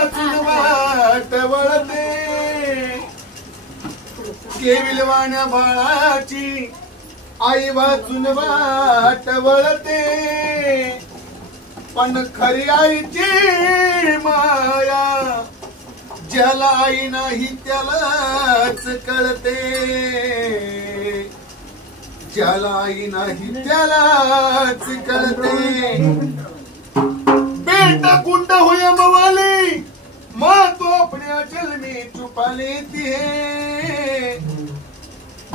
वाचून वाट वळते केविलवाण्या बाळाची आई वाचून वाट वळते पण खरी आईची माया ज्याला आई नाही त्यालाच कळते ज्याला आई नाही त्यालाच कळते बेटा कुंड होया मवाली माँ तो अपने अचल में छुपा लेती है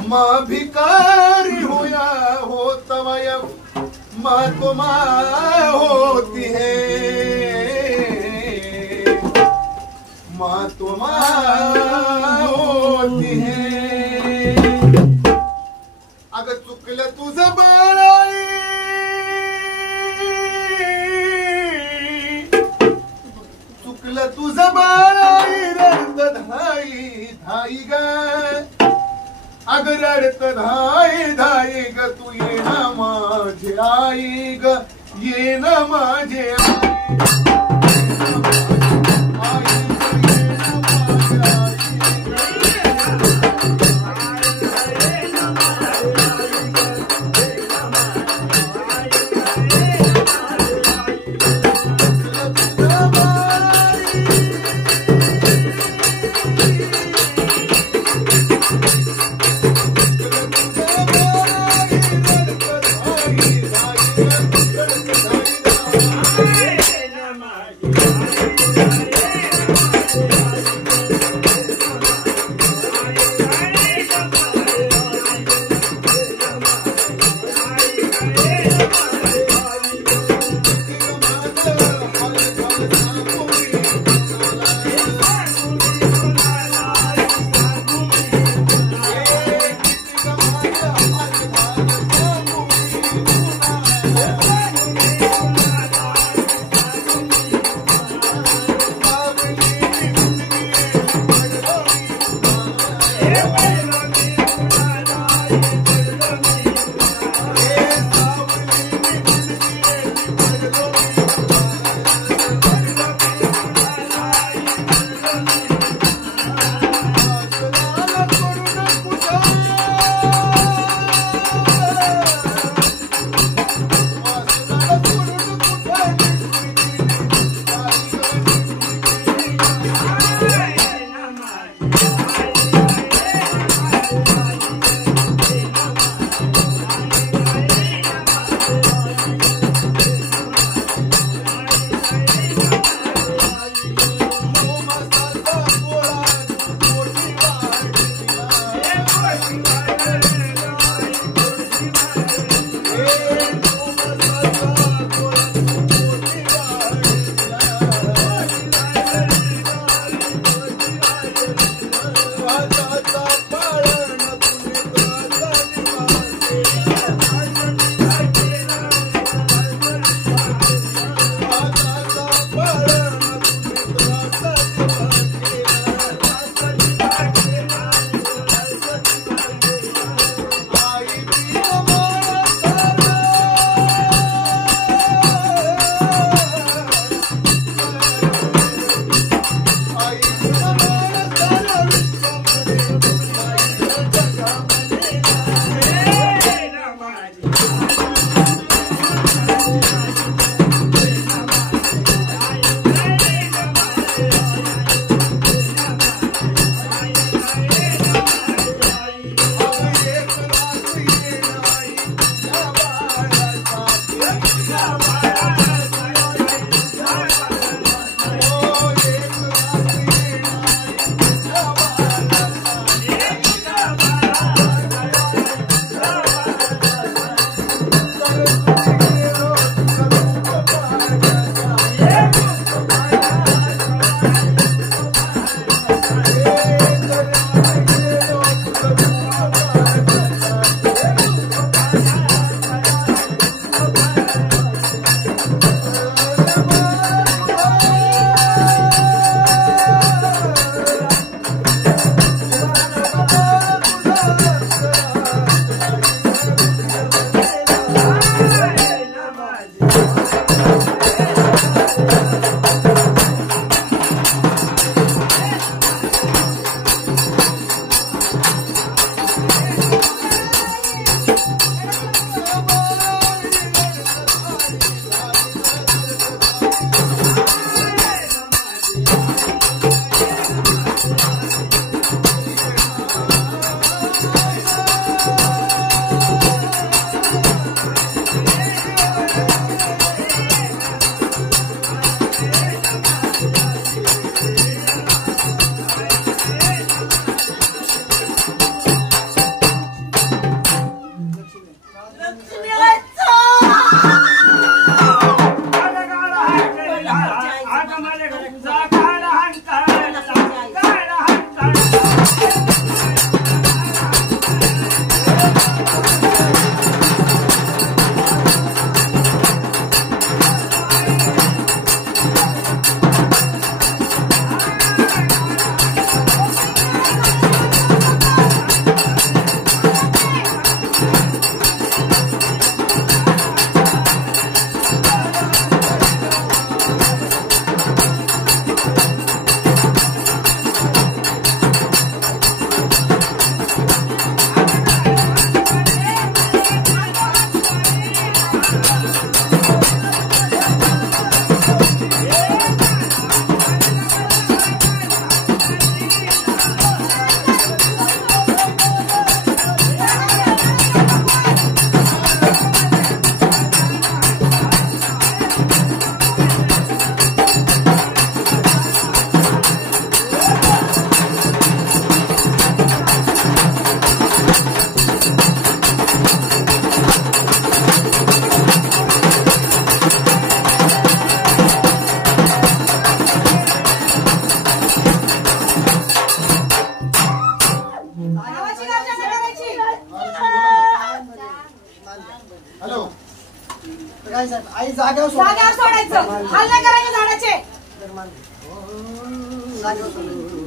माँ भिकारी होया हो तवायब माँ तो माँ होती है माँ तो माँ होती है अगर चुकलं तुझं बाळाई चुकलं तुझं बाळाई रडत धाई धाई ग अगर रडत धाई धाई ग तू ये ना माझे आई ग ये ना माझे Hey! हॅलो. काय साहेब आई जागेवर जागेवर सोडायचं, हाल नाही करायचे झाडाचे. जागेवर सोडायचं.